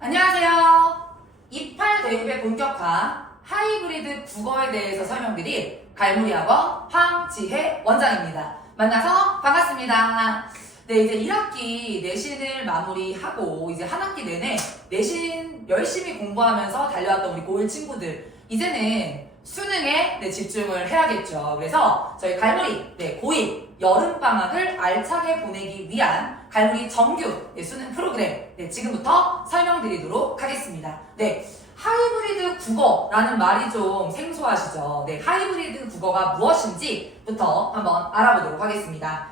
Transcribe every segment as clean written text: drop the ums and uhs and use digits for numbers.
안녕하세요. 28 대입의 본격화 하이브리드 국어에 대해서 설명드릴 갈무리학원 황지혜 원장입니다. 만나서 반갑습니다. 네, 이제 1학기 내신을 마무리하고 이제 한 학기 내내 내신 열심히 공부하면서 달려왔던 우리 고1 친구들 이제는 수능에 집중을 해야겠죠. 그래서 저희 갈무리 고1 여름방학을 알차게 보내기 위한 갈무리 정규 수능 프로그램 지금부터 설명드리도록 하겠습니다. 하이브리드 국어라는 말이 좀 생소하시죠? 하이브리드 국어가 무엇인지부터 한번 알아보도록 하겠습니다.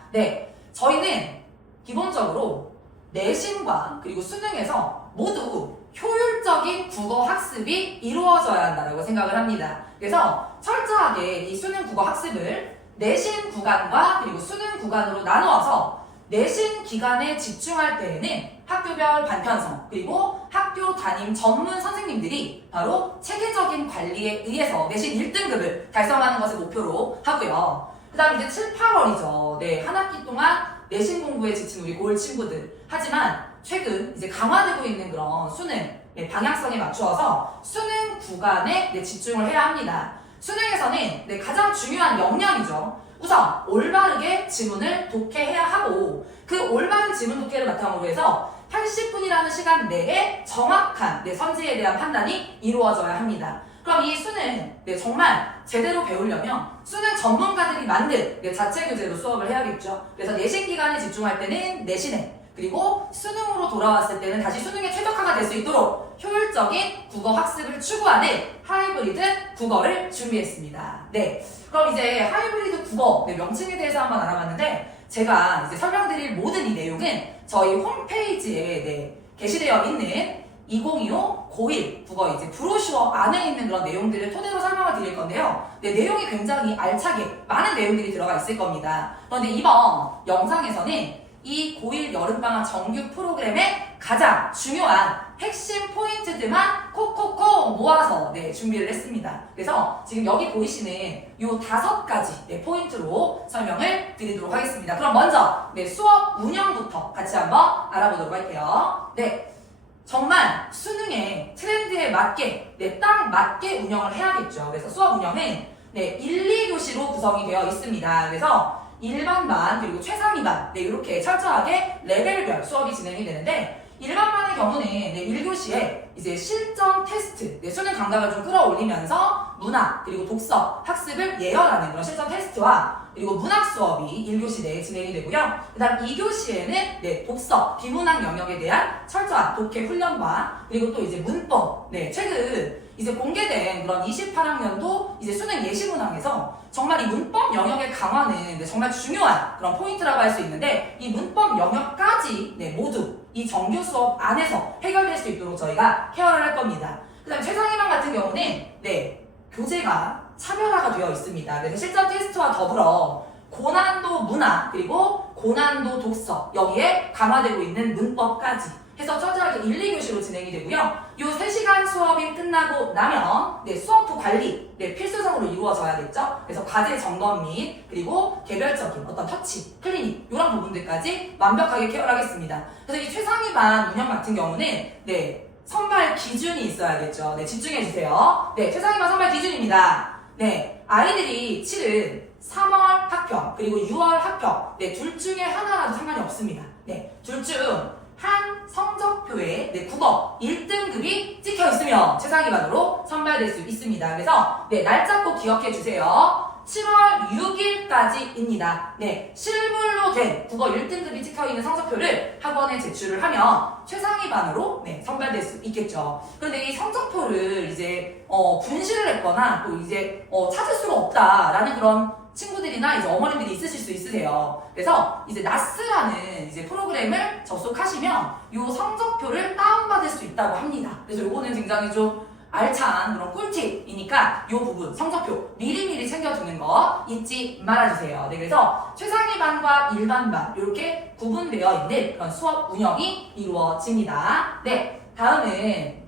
저희는 기본적으로 내신과 그리고 수능에서 모두 효율적인 국어 학습이 이루어져야 한다고 생각을 합니다. 그래서 철저하게 이 수능 국어 학습을 내신 구간과 그리고 수능 구간으로 나누어서 내신 기간에 집중할 때에는 학교별 반편성 그리고 학교 담임 전문 선생님들이 바로 체계적인 관리에 의해서 내신 1등급을 달성하는 것을 목표로 하고요. 그 다음에 이제 7, 8월이죠. 한 학기 동안 내신 공부에 지친 우리 고1 친구들. 하지만 최근 이제 강화되고 있는 그런 수능 방향성에 맞추어서 수능 구간에 집중을 해야 합니다. 수능에서는 가장 중요한 역량이죠. 우선 올바르게 지문을 독해해야 하고 그 올바른 지문 독해를 바탕으로 해서 80분이라는 시간 내에 정확한 선지에 대한 판단이 이루어져야 합니다. 그럼 이 수능 정말 제대로 배우려면 수능 전문가들이 만든 자체 교재로 수업을 해야겠죠. 그래서 내신 기간에 집중할 때는 내신에 그리고 수능으로 돌아왔을 때는 다시 수능에 최적화가 될 수 있도록 효율적인 국어 학습을 추구하는 하이브리드 국어를 준비했습니다. 그럼 이제 하이브리드 국어 명칭에 대해서 한번 알아봤는데 제가 이제 설명드릴 모든 이 내용은 저희 홈페이지에 게시되어 있는 2025 고1 국어 이제 브로셔 안에 있는 그런 내용들을 토대로 설명을 드릴 건데요. 내용이 굉장히 알차게 많은 내용들이 들어가 있을 겁니다. 그런데 이번 영상에서는 이 고1 여름방학 정규 프로그램의 가장 중요한 핵심 포인트들만 콕콕콕 모아서 준비를 했습니다. 그래서 지금 여기 보이시는 이 5가지 포인트로 설명을 드리도록 하겠습니다. 그럼 먼저 수업 운영부터 같이 한번 알아보도록 할게요. 정말 수능의 트렌드에 맞게 딱 맞게 운영을 해야겠죠. 그래서 수업 운영은 1, 2교시로 구성이 되어 있습니다. 그래서 일반반 그리고 최상위반 이렇게 철저하게 레벨별 수업이 진행이 되는데 일반반의 경우는 1교시에 이제 실전 테스트, 수능 감각을 좀 끌어올리면서 문학 그리고 독서 학습을 예열하는 그런 실전 테스트와 그리고 문학 수업이 1교시 내에 진행이 되고요. 그 다음 2교시에는 독서, 비문학 영역에 대한 철저한 독해 훈련과 그리고 또 이제 문법, 최근 이제 공개된 그런 28학년도 이제 수능 예시문항에서 정말 이 문법 영역의 강화는 정말 중요한 그런 포인트라고 할 수 있는데 이 문법 영역까지 모두 이 정규 수업 안에서 해결될 수 있도록 저희가 케어를 할 겁니다. 그 다음에 최상위반 같은 경우는 교재가 차별화가 되어 있습니다. 그래서 실전 테스트와 더불어 고난도 문학 그리고 고난도 독서 여기에 강화되고 있는 문법까지 해서 철저하게 1, 2교시로 진행이 되고요. 이 3시간 수업이 끝나고 나면 수업 후 관리 필수적으로 이루어져야겠죠. 그래서 과제 점검 및 그리고 개별적인 어떤 터치, 클리닉 이런 부분들까지 완벽하게 케어하겠습니다. 그래서 이 최상위반 운영 같은 경우는 선발 기준이 있어야겠죠. 집중해주세요. 최상위반 선발 기준입니다. 아이들이 치른 3월 학평 그리고 6월 학평 둘 중에 하나라도 상관이 없습니다. 둘 중 한 성적표에 국어 1등급이 찍혀 있으면 최상위반으로 선발될 수 있습니다. 그래서 날짜 꼭 기억해 주세요. 7월 6일까지입니다. 실물로 된 국어 1등급이 찍혀있는 성적표를 학원에 제출을 하면 최상위반으로 선발될 수 있겠죠. 그런데 이 성적표를 이제 분실을 했거나 또 이제 찾을 수가 없다라는 그런 친구들이나 이제 어머님들이 있으실 수 있으세요. 그래서 이제 나스라는 이제 프로그램을 접속하시면 이 성적표를 다운받을 수 있다고 합니다. 그래서 요거는 굉장히 좀 알찬 그런 꿀팁이니까 이 부분 성적표 미리미리 챙겨두는 거 잊지 말아주세요. 그래서 최상위반과 일반반 이렇게 구분되어 있는 그런 수업 운영이 이루어집니다. 다음은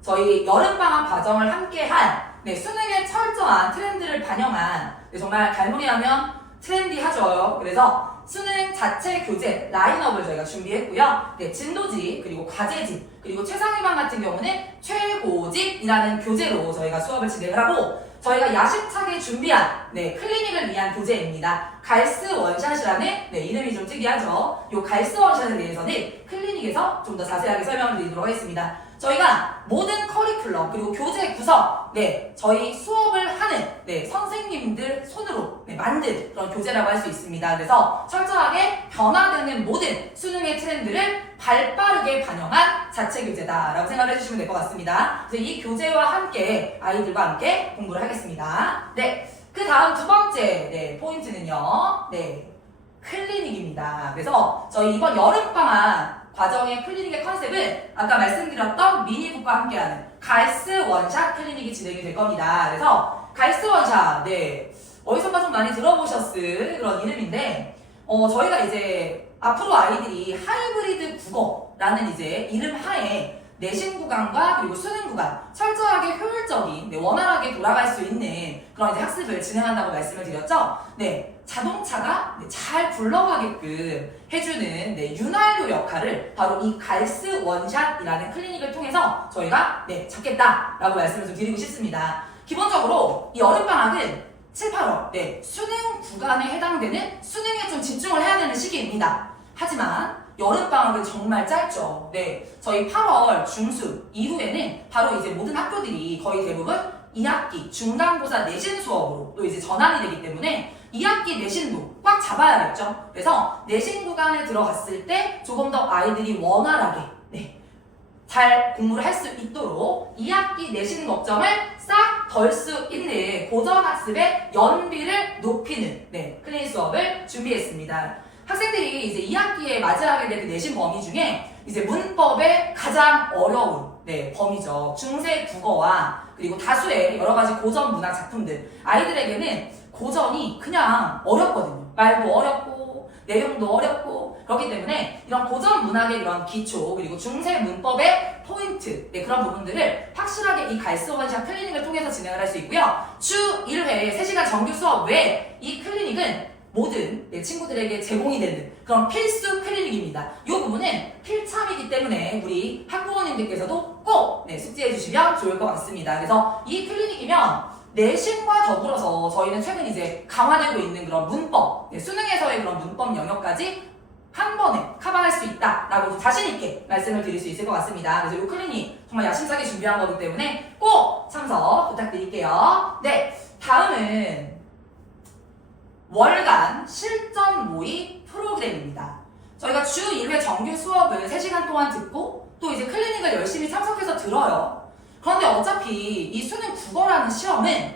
저희 여름방학 과정을 함께한 수능의 철저한 트렌드를 반영한 정말 갈무리하면 트렌디하죠. 그래서 수능 자체 교재 라인업을 저희가 준비했고요. 네, 진도집, 그리고 과제집, 그리고 최상위반 같은 경우는 최고집이라는 교재로 저희가 수업을 진행을 하고, 저희가 야심차게 준비한 클리닉을 위한 교재입니다. 갈스 원샷이라는 이름이 좀 특이하죠. 이 갈스 원샷에 대해서는 클리닉에서 좀 더 자세하게 설명을 드리도록 하겠습니다. 저희가 모든 커리큘럼 그리고 교재 구성 저희 수업을 하는 선생님들 손으로 만든 그런 교재라고 할 수 있습니다. 그래서 철저하게 변화되는 모든 수능의 트렌드를 발빠르게 반영한 자체 교재다라고 생각을 해주시면 될 것 같습니다. 그래서 이 교재와 함께 아이들과 함께 공부를 하겠습니다. 그 다음 두 번째 포인트는요. 클리닉입니다. 그래서 저희 이번 여름방학 과정의 클리닉의 컨셉은 아까 말씀드렸던 미니북과 함께하는 갈스 원샷 클리닉이 진행이 될 겁니다. 그래서 갈스 원샷, 어디선가 좀 많이 들어보셨을 그런 이름인데, 저희가 이제 앞으로 아이들이 하이브리드 국어라는 이제 이름 하에 내신 구간과 그리고 수능 구간 철저하게 효율적인 원활하게 돌아갈 수 있는 그런 이제 학습을 진행한다고 말씀을 드렸죠. 자동차가 잘 굴러가게끔 해주는 윤활유 역할을 바로 이 갈스 원샷이라는 클리닉을 통해서 저희가 잡겠다라고 말씀을 좀 드리고 싶습니다. 기본적으로 이 여름방학은 7, 8월 수능 구간에 해당되는 수능에 좀 집중을 해야 되는 시기입니다. 하지만 여름방학은 정말 짧죠. 저희 8월 중수 이후에는 바로 이제 모든 학교들이 거의 대부분 2학기 중간고사 내신 수업으로 또 이제 전환이 되기 때문에 2학기 내신도 꽉 잡아야겠죠. 그래서 내신 구간에 들어갔을 때 조금 더 아이들이 원활하게 잘 공부를 할 수 있도록 2학기 내신 걱정을 싹 덜 수 있는 고전학습의 연비를 높이는 클리닉 수업을 준비했습니다. 학생들이 이제 2학기에 맞이하게 될 그 내신 범위 중에 이제 문법의 가장 어려운 범위죠. 중세 국어와 그리고 다수의 여러 가지 고전 문학 작품들. 아이들에게는 고전이 그냥 어렵거든요. 말도 어렵고 내용도 어렵고 그렇기 때문에 이런 고전 문학의 이런 기초 그리고 중세 문법의 포인트 그런 부분들을 확실하게 이 갈스 원샷 클리닉을 통해서 진행을 할 수 있고요. 주 1회 3시간 정규 수업 외에 이 클리닉은 모든 친구들에게 제공이 되는 그런 필수 클리닉입니다. 이 부분은 필참이기 때문에 우리 학부모님들께서도 꼭 숙지해 주시면 좋을 것 같습니다. 그래서 이 클리닉이면 내신과 더불어서 저희는 최근 이제 강화되고 있는 그런 문법, 수능에서의 그런 문법 영역까지 한 번에 커버할 수 있다라고 자신 있게 말씀을 드릴 수 있을 것 같습니다. 그래서 이 클리닉 정말 야심차게 준비한 거기 때문에 꼭 참석 부탁드릴게요. 다음은 월간 실전 모의 프로그램입니다. 저희가 주 1회 정규 수업을 3시간 동안 듣고 또 이제 클리닉을 열심히 참석해서 들어요. 그런데 어차피 이 수능 국어라는 시험은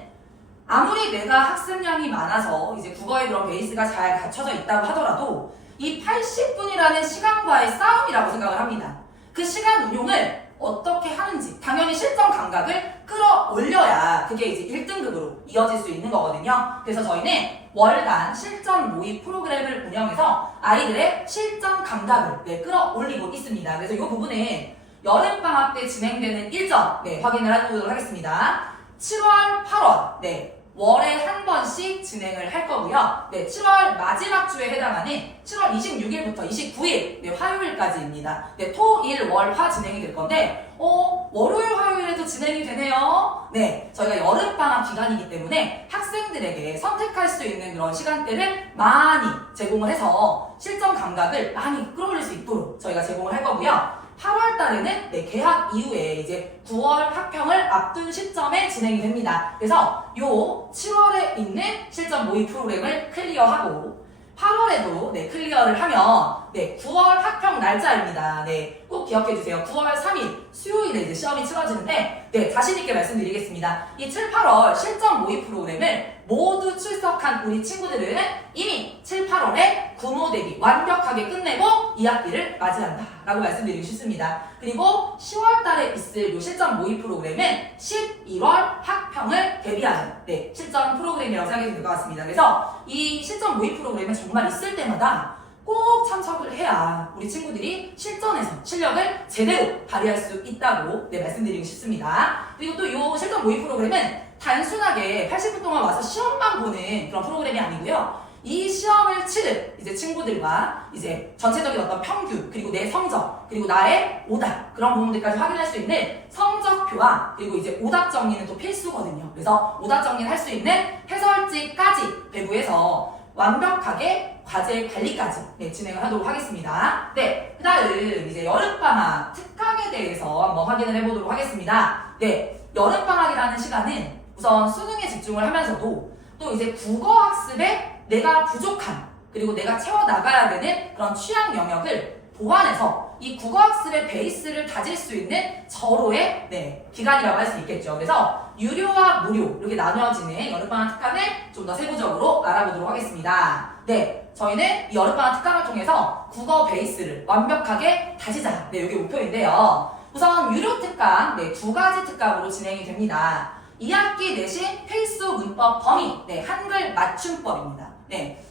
아무리 내가 학습량이 많아서 이제 국어의 그런 베이스가 잘 갖춰져 있다고 하더라도 이 80분이라는 시간과의 싸움이라고 생각을 합니다. 그 시간 운용을 어떻게 하는지 당연히 실전 감각을 끌어올려야 그게 이제 1등급으로 이어질 수 있는 거거든요. 그래서 저희는 월간 실전 모의 프로그램을 운영해서 아이들의 실전 감각을 끌어올리고 있습니다. 그래서 이 부분은 여름방학 때 진행되는 일정 확인을 해보도록 하겠습니다. 7월, 8월 월에 한 번씩 진행을 할 거고요. 7월 마지막 주에 해당하는 7월 26일부터 29일 화요일까지입니다. 토, 일, 월, 화 진행이 될 건데 월요일, 화요일에도 진행이 되네요. 저희가 여름방학 기간이기 때문에 학생들에게 선택할 수 있는 그런 시간대를 많이 제공을 해서 실전 감각을 많이 끌어올릴 수 있도록 저희가 제공을 할 거고요. 8월 달에는 개학 이후에 이제 9월 학평을 앞둔 시점에 진행이 됩니다. 그래서 요 7월에 있는 실전 모의 프로그램을 클리어하고 8월에도 클리어를 하면 9월 학평 날짜입니다. 꼭 기억해주세요. 9월 3일 수요일에 이제 시험이 치러지는데 자신있게 말씀드리겠습니다. 이 7, 8월 실전 모의 프로그램을 모두 출석한 우리 친구들은 이미 7, 8월에 구모 대비 완벽하게 끝내고 2학기를 맞이한다 라고 말씀드리고 싶습니다. 그리고 10월 달에 있을 이 실전 모의 프로그램은 11월 학평을 대비하는 실전 프로그램이라고 생각이 될 것 같습니다. 그래서 이 실전 모의 프로그램은 정말 있을 때마다 꼭 참석을 해야 우리 친구들이 실전에서 실력을 제대로 발휘할 수 있다고 말씀드리고 싶습니다. 그리고 또 이 실전 모의 프로그램은 단순하게 80분 동안 와서 시험만 보는 그런 프로그램이 아니고요. 이 시험을 치른 이제 친구들과 이제 전체적인 어떤 평균, 그리고 내 성적, 그리고 나의 오답, 그런 부분들까지 확인할 수 있는 성적표와 그리고 이제 오답 정리는 또 필수거든요. 그래서 오답 정리를 할 수 있는 해설지까지 배부해서 완벽하게 과제 관리까지 진행을 하도록 하겠습니다. 네, 그 다음 이제 여름방학 특강에 대해서 한번 확인을 해보도록 하겠습니다. 네, 여름방학이라는 시간은 우선 수능에 집중을 하면서도 또 이제 국어학습에 내가 부족한, 그리고 내가 채워나가야 되는 그런 취약 영역을 보완해서 이 국어학습의 베이스를 다질 수 있는 절호의 기간이라고 할 수 있겠죠. 그래서 유료와 무료 이렇게 나누어지는 여름방학 특강을 좀 더 세부적으로 알아보도록 하겠습니다. 네, 저희는 이 여름방학 특강을 통해서 국어 베이스를 완벽하게 다지자. 네, 이게 목표인데요. 우선 유료 특강, 두 가지 특강으로 진행이 됩니다. 2학기 내신 필수 문법 범위, 한글 맞춤법입니다.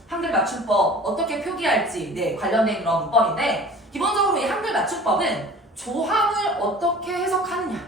한글 맞춤법 어떻게 표기할지 관련된 그런 문법인데, 기본적으로 이 한글 맞춤법은 조항을 어떻게 해석하느냐,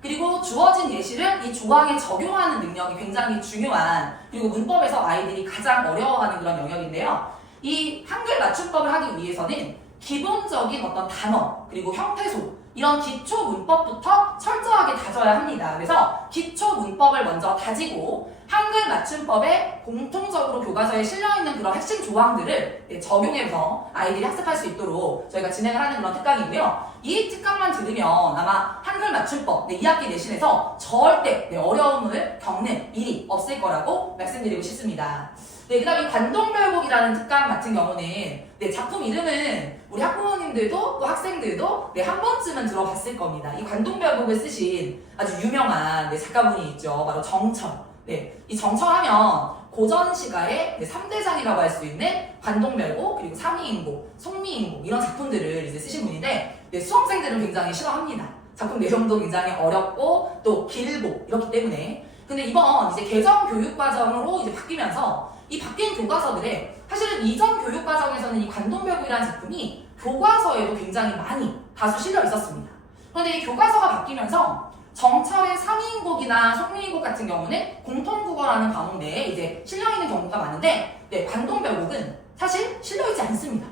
그리고 주어진 예시를 이 조항에 적용하는 능력이 굉장히 중요한, 그리고 문법에서 아이들이 가장 어려워하는 그런 영역인데요. 이 한글 맞춤법을 하기 위해서는 기본적인 어떤 단어, 그리고 형태소, 이런 기초 문법부터 철저하게 다져야 합니다. 그래서 기초 문법을 먼저 다지고 한글 맞춤법에 공통적으로 교과서에 실려있는 그런 핵심 조항들을 적용해서 아이들이 학습할 수 있도록 저희가 진행을 하는 그런 특강이고요. 이 특강만 들으면 아마 한글 맞춤법 2학기 내신에서 절대 어려움을 겪는 일이 없을 거라고 말씀드리고 싶습니다. 그 다음에 관동별곡이라는 특강 같은 경우는 작품 이름은 우리 학부모님들도 또 학생들도 한 번쯤은 들어봤을 겁니다. 이 관동별곡을 쓰신 아주 유명한 작가분이 있죠. 바로 정철. 이 정철하면 고전 시가의 3대장이라고 할 수 있는 관동별곡, 그리고 삼이인곡, 송미인곡 이런 작품들을 이제 쓰신 분인데, 수험생들은 굉장히 싫어합니다. 작품 내용도 굉장히 어렵고 또 길고 이렇기 때문에. 근데 이번 이제 개정 교육과정으로 이제 바뀌면서 이 바뀐 교과서들에 사실은 이전 교육과정에서는 이 관동별곡이라는 작품이 교과서에도 굉장히 많이 다수 실려 있었습니다. 그런데 이 교과서가 바뀌면서 정철의 삼이인곡이나 송미인곡 같은 경우는 공통국어라는 과목 내에 이제 실려있는 경우가 많은데, 관동별곡은 사실 실려있지 않습니다.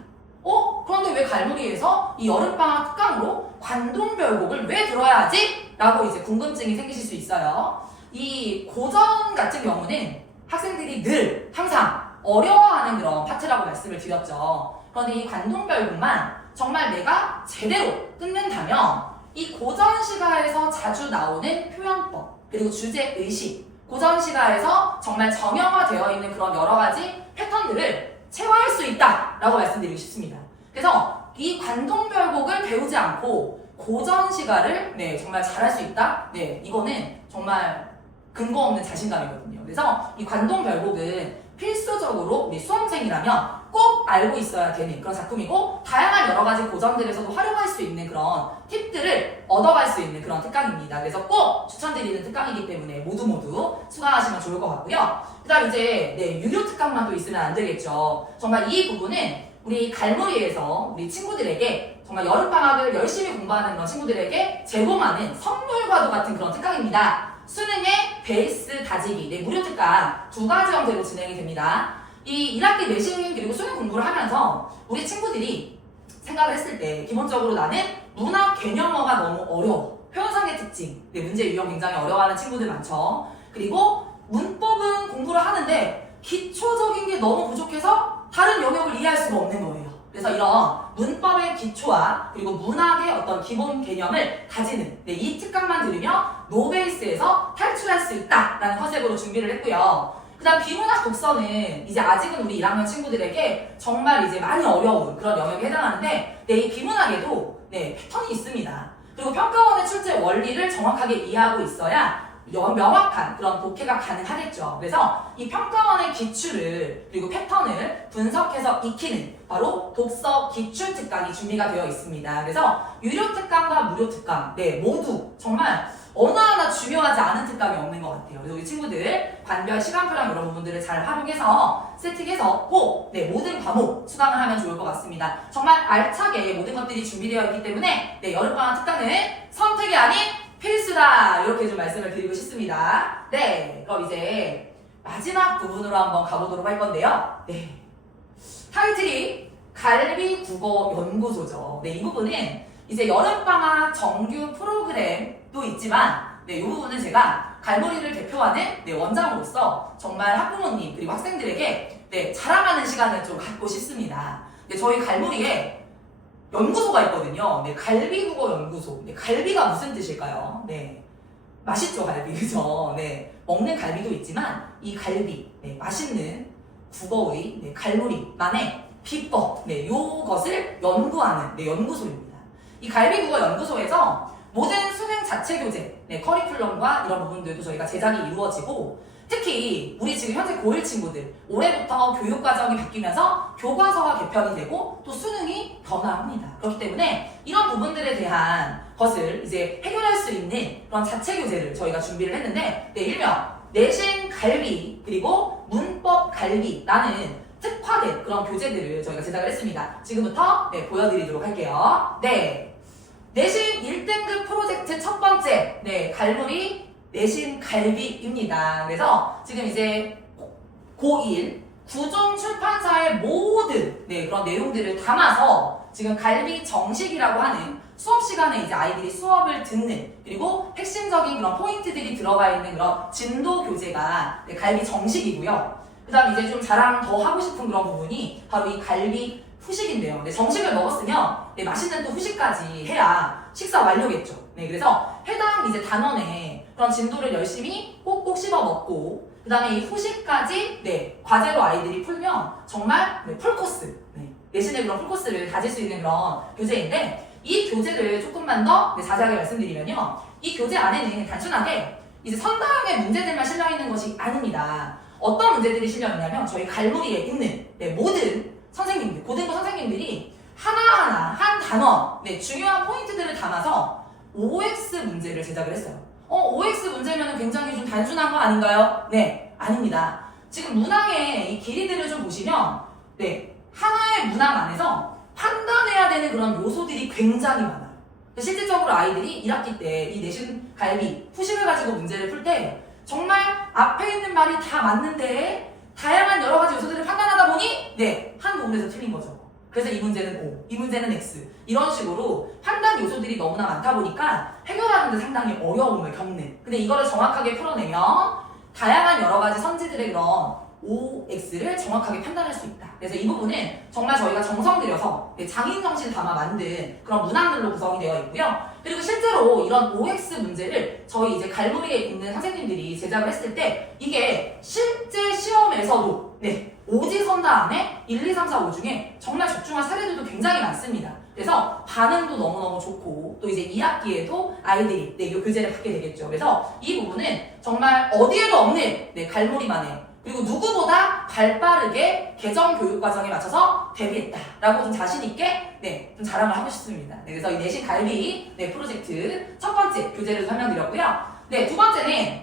그런데 왜 갈무리에서 이 여름방학 특강으로 관동별곡을 왜 들어야 하지? 라고 이제 궁금증이 생기실 수 있어요. 이 고전 같은 경우는 학생들이 늘 항상 어려워하는 그런 파트라고 말씀을 드렸죠. 그런데 이 관동별곡만 정말 내가 제대로 끊는다면 이 고전 시가에서 자주 나오는 표현법, 그리고 주제의식, 고전 시가에서 정말 정형화되어 있는 그런 여러 가지 패턴들을 체화할 수 있다라고 말씀드리고 싶습니다. 그래서 이 관동별곡을 배우지 않고 고전 시가를 정말 잘할 수 있다? 이거는 정말 근거 없는 자신감이거든요. 그래서 이 관동별곡은 필수적으로 우리 수험생이라면 꼭 알고 있어야 되는 그런 작품이고, 다양한 여러 가지 고전들에서도 활용할 수 있는 그런 팁들을 얻어갈 수 있는 그런 특강입니다. 그래서 꼭 추천드리는 특강이기 때문에 모두 수강하시면 좋을 것 같고요. 그 다음 이제 유료 특강만 또 있으면 안 되겠죠. 정말 이 부분은 우리 갈무리에서 우리 친구들에게 정말 여름방학을 열심히 공부하는 그런 친구들에게 제공하는 선물과도 같은 그런 특강입니다. 수능의 베이스 다지기 무료 특강 2가지 형태로 진행이 됩니다. 이 1학기 내신 그리고 수능 공부를 하면서 우리 친구들이 생각을 했을 때 기본적으로 나는 문학 개념어가 너무 어려워. 표현상의 특징, 문제 유형 굉장히 어려워하는 친구들 많죠. 그리고 문법은 공부를 하는데 기초적인 게 너무 부족해서 다른 영역을 이해할 수가 없는 거예요. 그래서 이런 문법의 기초와 그리고 문학의 어떤 기본 개념을 다지는 이 특강만 들으면 노베이스에서 탈출할 수 있다라는 컨셉으로 준비를 했고요. 그 다음 비문학 독서는 이제 아직은 우리 1학년 친구들에게 정말 이제 많이 어려운 그런 영역에 해당하는데, 이 비문학에도 패턴이 있습니다. 그리고 평가원의 출제 원리를 정확하게 이해하고 있어야 명확한 그런 독해가 가능하겠죠. 그래서 이 평가원의 기출을 그리고 패턴을 분석해서 익히는 바로 독서 기출 특강이 준비가 되어 있습니다. 그래서 유료 특강과 무료 특강 모두 정말 어느 하나 중요하지 않은 특강이 없는 것 같아요. 그래서 우리 친구들 반별 시간표랑 이런 부분들을 잘 활용해서 세팅해서 꼭 모든 과목 수강을 하면 좋을 것 같습니다. 정말 알차게 모든 것들이 준비되어 있기 때문에 여름방학 특강은 선택이 아닌 필수다, 이렇게 좀 말씀을 드리고 싶습니다. 그럼 이제 마지막 부분으로 한번 가보도록 할 건데요. 타이틀이 갈비 국어 연구소죠. 네, 이 부분은 이제 여름방학 정규 프로그램도 있지만, 네, 이 부분은 제가 갈무리를 대표하는 네, 원장으로서 정말 학부모님 그리고 학생들에게 네, 자랑하는 시간을 좀 갖고 싶습니다. 네, 저희 갈무리에 연구소가 있거든요. 네, 갈비국어 연구소. 네, 갈비가 무슨 뜻일까요? 네, 맛있죠, 갈비. 그죠? 네, 먹는 갈비도 있지만 이 갈비, 네, 맛있는 국어의 네, 갈무리만의 비법, 네, 요것을 연구하는 네, 연구소입니다. 이 갈비국어 연구소에서 모든 수능 자체 교재, 네, 커리큘럼과 이런 부분들도 저희가 제작이 이루어지고, 특히 우리 지금 현재 고1 친구들 올해부터 교육과정이 바뀌면서 교과서가 개편이 되고 또 수능이 변화합니다. 그렇기 때문에 이런 부분들에 대한 것을 이제 해결할 수 있는 그런 자체 교재를 저희가 준비를 했는데, 네, 일명 내신 갈비 그리고 문법 갈비라는 특화된 그런 교재들을 저희가 제작을 했습니다. 지금부터 네, 보여드리도록 할게요. 네, 내신 1등급 프로젝트 첫 번째, 네, 갈무리 내신 갈비입니다. 그래서 지금 이제 고1 구종 출판사의 모든 네, 그런 내용들을 담아서 지금 갈비 정식이라고 하는 수업 시간에 이제 아이들이 수업을 듣는, 그리고 핵심적인 그런 포인트들이 들어가 있는 그런 진도 교재가 네, 갈비 정식이고요. 그 다음 이제 좀 자랑 더 하고 싶은 그런 부분이 바로 이 갈비 후식인데요. 네, 정식을 먹었으면 네, 맛있는 또 후식까지 해야 식사 완료겠죠. 네, 그래서 해당 이제 단원에 그런 진도를 열심히 꼭꼭 씹어 먹고, 그 다음에 이 후식까지 네, 과제로 아이들이 풀면 정말 네, 풀코스, 네, 내신의 그런 풀코스를 가질 수 있는 그런 교재인데, 이 교재를 조금만 더 네, 자세하게 말씀드리면요, 이 교재 안에는 단순하게 이제 선다형의 문제들만 실려 있는 것이 아닙니다. 어떤 문제들이 실려 있냐면 저희 갈무리에 있는 네, 모든 선생님들, 고등부 선생님들이 하나하나 한 단원 네, 중요한 포인트들을 담아서 OX 문제를 제작을 했어요. OX 문제면 굉장히 좀 단순한 거 아닌가요? 네, 아닙니다. 지금 문항의 이 길이들을 좀 보시면 네, 하나의 문항 안에서 판단해야 되는 그런 요소들이 굉장히 많아요. 실질적으로 아이들이 1학기 때 이 내신 갈비 후식을 가지고 문제를 풀 때 정말 앞에 있는 말이 다 맞는데 다양한 여러 가지 요소들을 판단하다 보니 네, 한 부분에서 틀린 거죠. 그래서 이 문제는 O, 이 문제는 X, 이런 식으로 판단 요소들이 너무나 많다 보니까 해결하는 데 상당히 어려움을 겪는, 근데 이거를 정확하게 풀어내면 다양한 여러 가지 선지들의 그런 OX를 정확하게 판단할 수 있다. 그래서 이 부분은 정말 저희가 정성 들여서 장인 정신 담아 만든 그런 문항들로 구성이 되어 있고요. 그리고 실제로 이런 OX 문제를 저희 이제 갈무리에 있는 선생님들이 제작을 했을 때 이게 실제 시험에서도 네, 오지선다안에 1, 2, 3, 4, 5 중에 정말 적중한 사례들도 굉장히 많습니다. 그래서 반응도 너무너무 좋고 또 이제 2학기에도 아이들이 네, 이 교재를 받게 되겠죠. 그래서 이 부분은 정말 어디에도 없는 네, 갈무리만의, 그리고 누구보다 발빠르게 개정 교육 과정에 맞춰서 대비했다라고 좀 자신있게 네, 좀 자랑을 하고 싶습니다. 네, 그래서 이 내신 갈비 네, 프로젝트 첫 번째 교재를 설명드렸고요. 네, 두 번째는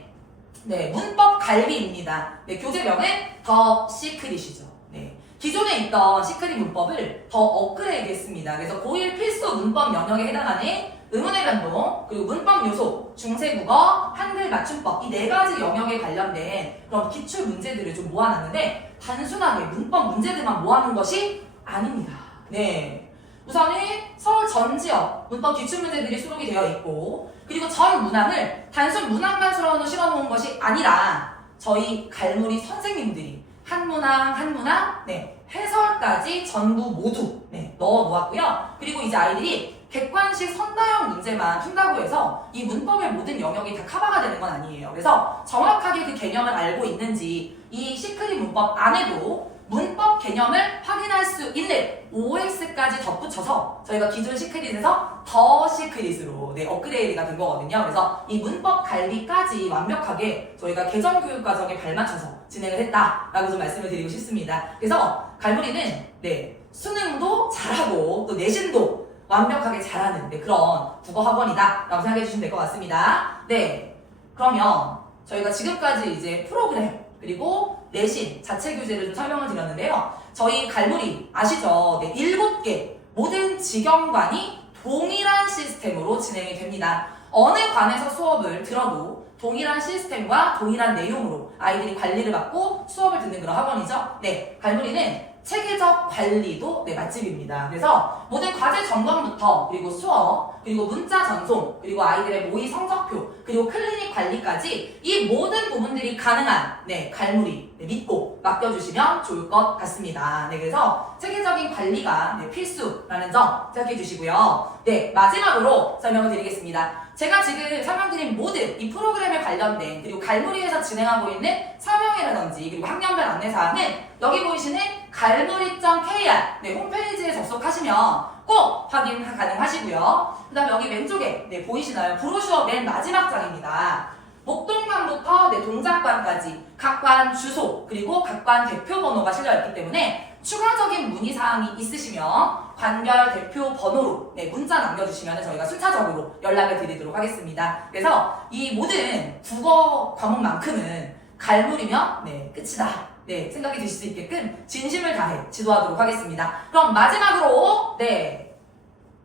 네, 문법 갈비입니다. 네, 교재명은 더 시크릿이죠. 네, 기존에 있던 시크릿 문법을 더 업그레이드했습니다. 그래서 고1 필수 문법 영역에 해당하는 의문의 변동, 그리고 문법 요소, 중세국어, 한글 맞춤법, 이 네 가지 영역에 관련된 그런 기출 문제들을 좀 모아놨는데 단순하게 문법 문제들만 모아놓은 것이 아닙니다. 네, 우선은 서울 전 지역 문법 기출 문제들이 수록이 되어 있고, 그리고 전 문항을 단순 문항만 실어놓은 것이 아니라 저희 갈무리 선생님들이 한 문항 한 문항 네, 해설까지 전부 모두 네, 넣어 놓았고요. 그리고 이제 아이들이 객관식 선다형 문제만 푼다고 해서 이 문법의 모든 영역이 다 커버가 되는 건 아니에요. 그래서 정확하게 그 개념을 알고 있는지 이 시크릿 문법 안에도 문법 개념을 확인할 수 있는 OX까지 덧붙여서 저희가 기존 시크릿에서 더 시크릿으로 네, 업그레이드가 된 거거든요. 그래서 이 문법 갈비까지 완벽하게 저희가 개정 교육 과정에 발맞춰서 진행을 했다라고 좀 말씀을 드리고 싶습니다. 그래서 갈무리는 네, 수능도 잘하고 또 내신도 완벽하게 잘하는 네, 그런 국어 학원이다 라고 생각해 주시면 될 것 같습니다. 네, 그러면 저희가 지금까지 이제 프로그램 그리고 내신 자체 교재를 좀 설명을 드렸는데요. 저희 갈무리 아시죠? 네, 7개 모든 직영관이 동일한 시스템으로 진행이 됩니다. 어느 관에서 수업을 들어도 동일한 시스템과 동일한 내용으로 아이들이 관리를 받고 수업을 듣는 그런 학원이죠. 네, 갈무리는 체계적 관리도 네, 맛집입니다. 그래서 모든 과제 점검부터 그리고 수업, 그리고 문자 전송, 그리고 아이들의 모의 성적표, 그리고 클리닉 관리까지 이 모든 부분들이 가능한 네, 갈무리 네, 믿고 맡겨주시면 좋을 것 같습니다. 네, 그래서 체계적인 관리가 네, 필수라는 점 기억해 주시고요. 네, 마지막으로 설명을 드리겠습니다. 제가 지금 설명드린 모든 이 프로그램에 관련된 그리고 갈무리에서 진행하고 있는 설명회라든지 그리고 학년별 안내사항은 여기 보이시는 갈무리.kr 네, 홈페이지에 접속하시면 꼭 확인 가능하시고요. 그 다음에 여기 왼쪽에 네, 보이시나요? 브로셔 맨 마지막 장입니다. 목동관부터 네, 동작관까지 각 관 주소 그리고 각 관 대표 번호가 실려있기 때문에 추가적인 문의사항이 있으시면 관별 대표 번호로 네, 문자 남겨주시면 저희가 순차적으로 연락을 드리도록 하겠습니다. 그래서 이 모든 국어 과목만큼은 갈무리면 네, 끝이다. 네, 생각이 드실 수 있게끔 진심을 다해 지도하도록 하겠습니다. 그럼 마지막으로 네,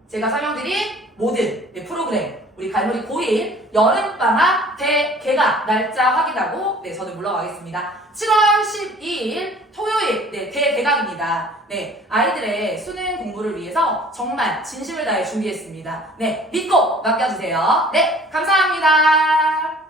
제가 설명드린 모든 네, 프로그램 우리 갈무리 고1 여름방학 대개강 날짜 확인하고 네, 저는 물러가겠습니다. 7월 12일 토요일 네, 대개강입니다. 네, 아이들의 수능 공부를 위해서 정말 진심을 다해 준비했습니다. 네, 믿고 맡겨주세요. 네, 감사합니다.